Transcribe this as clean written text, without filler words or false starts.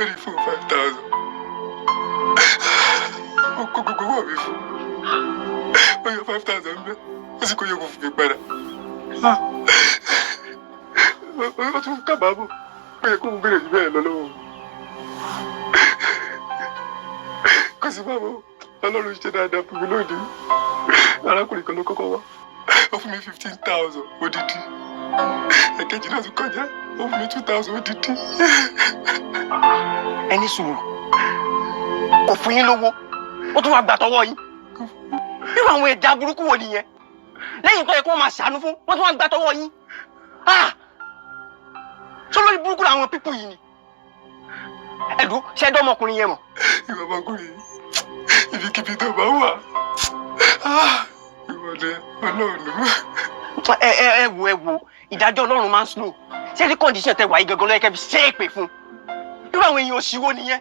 Only for 5,000. Go before. Oh, you're 5,000. What's it going to go for me, brother? What's going to come? Oye, kung binibigyan lolo. Kasi mama, Ọlọ́run ṣe dáadáa fún mi lónìí. Arákùnrin kan ló kọ́kọ́ wá. Ó fún mi 15,000 odidi. Èkejì náà tún kọjá. Ó fún mi 2,000 odidi. Ẹni sùúrù. Kò fún yín lówó. Ó tún wá gbà tọwọ́ yín. Irú àwọn ẹ̀dá burúkú wo nìyẹn? Lẹ́yìn tó yẹ kó máa ṣàánú fún, wọ́n tún wá gbà tọwọ́ yín. Sọlọ́rí burúkú làwọn pípù yìí ni. Ẹ̀dùn ṣé ẹ̀dọ́ ọmọkùnrin yẹn mọ̀? Ìwọ ọmọkùnrin ibikíbi tó bá wà. Ìwọlé Ọlọ́run. Ẹ wo ìdájọ́ Ọlọ́run máa ń slow. Ṣé ní kọ́ndíṣẹ̀ tẹ wà yìí gangan ló yẹ kẹ́ fi ṣe é pè fún? Irú àwọn èèyàn òṣìwò nìyẹn.